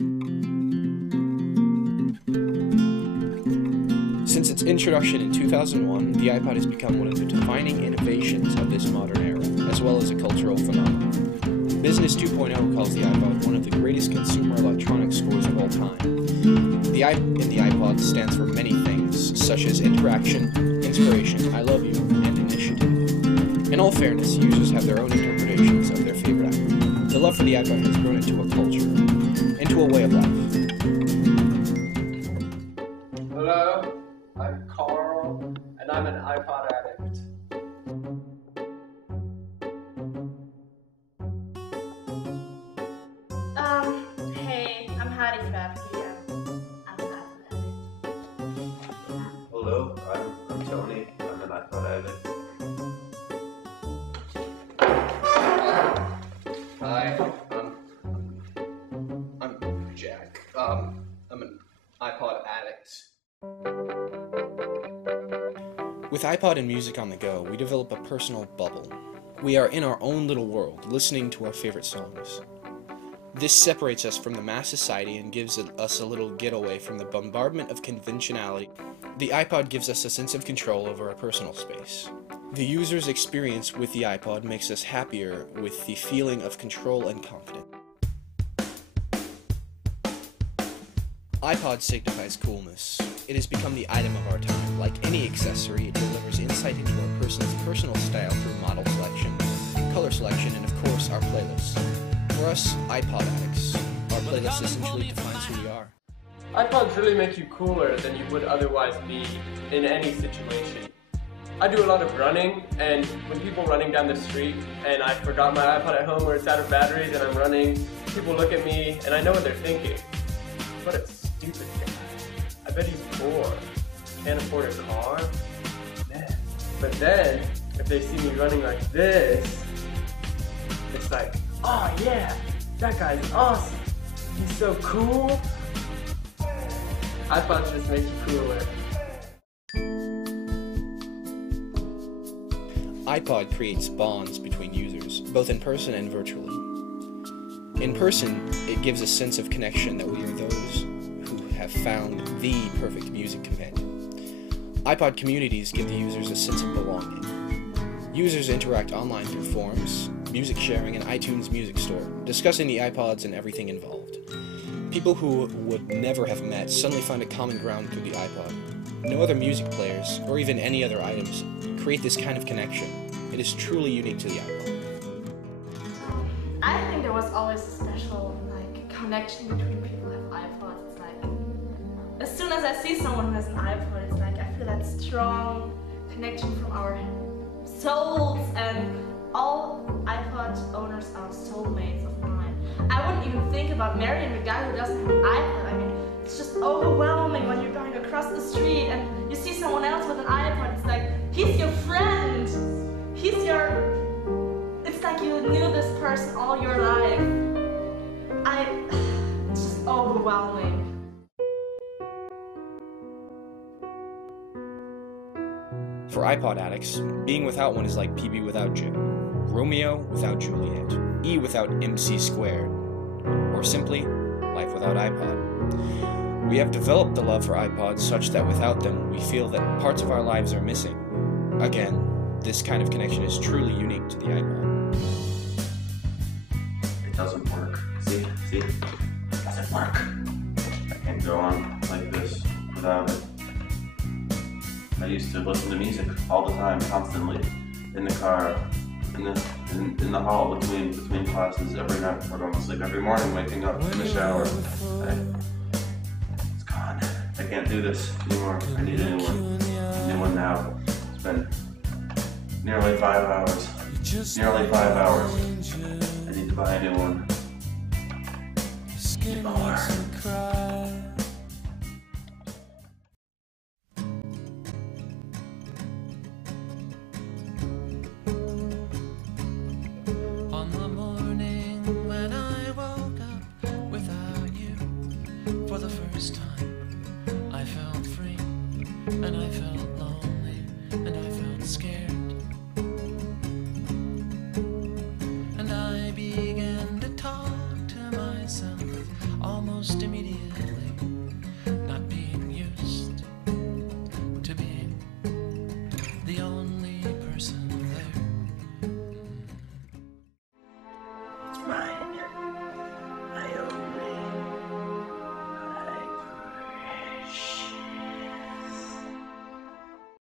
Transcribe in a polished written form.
Since its introduction in 2001, the iPod has become one of the defining innovations of this modern era, as well as a cultural phenomenon. Business 2.0 calls the iPod one of the greatest consumer electronic scores of all time. The I in the iPod stands for many things, such as interaction, inspiration, I love you, and initiative. In all fairness, users have their own interpretations of their favorite iPod. The love for the iPod has grown into a culture, into a way of life. Hello, I'm Carl, and I'm an iPod addict. Hey, I'm Hattie Crafty. I'm an iPod addict. Hello, I'm Tony. I'm an iPod addict. Hi, I'm Jack. I'm an iPod addict. With iPod and music on the go, we develop a personal bubble. We are in our own little world, listening to our favorite songs. This separates us from the mass society and gives us a little getaway from the bombardment of conventionality. The iPod gives us a sense of control over our personal space. The user's experience with the iPod makes us happier with the feeling of control and confidence. iPod signifies coolness. It has become the item of our time. Like any accessory, it delivers insight into a person's personal style through model selection, color selection, and of course, our playlists. For us, iPod addicts, our playlist essentially defines who we are. iPods really make you cooler than you would otherwise be in any situation. I do a lot of running, and when people running down the street and I forgot my iPod at home or it's out of batteries and I'm running, people look at me and I know what they're thinking. What a stupid guy. I bet he's poor. Can't afford a car. Man. But then, if they see me running like this, it's like, oh yeah, that guy's awesome. He's so cool. iPods just make you cooler. iPod creates bonds between users, both in person and virtually. In person, it gives a sense of connection that we are those who have found the perfect music companion. iPod communities give the users a sense of belonging. Users interact online through forums, music sharing, and iTunes Music Store, discussing the iPods and everything involved. People who would never have met suddenly find a common ground through the iPod. No other music players, or even any other items, create this kind of connection. It is truly unique to the iPod. I think there was always a special connection between people who have iPods. It's like, as soon as I see someone who has an iPod, it's like I feel that strong connection from our souls, and all iPod owners are soulmates of mine. I wouldn't even think about marrying a guy who doesn't have an iPod. I mean, it's just overwhelming when you're going across the street and you see someone else with an iPod. It's like, he's your friend. It's like you knew this person all your life. It's just overwhelming. For iPod addicts, being without one is like PB without J, Romeo without Juliet, E without MC squared, or simply, life without iPod. We have developed the love for iPods such that without them, we feel that parts of our lives are missing. Again, this kind of connection is truly unique to the iPod. It doesn't work. See? It doesn't work. I can't go on like this without it. I used to listen to music all the time, constantly, in the car, in the hall, between classes, every night before going to sleep, every morning, waking up in the shower. It's gone. I can't do this anymore. I need a new one. A new one now. It's been nearly 5 hours. Nearly 5 hours. I need to buy a new one. More. On the morning when I woke up without you for the first time, I felt free, and I felt lonely, and I felt scared. And I began to talk to myself almost just immediately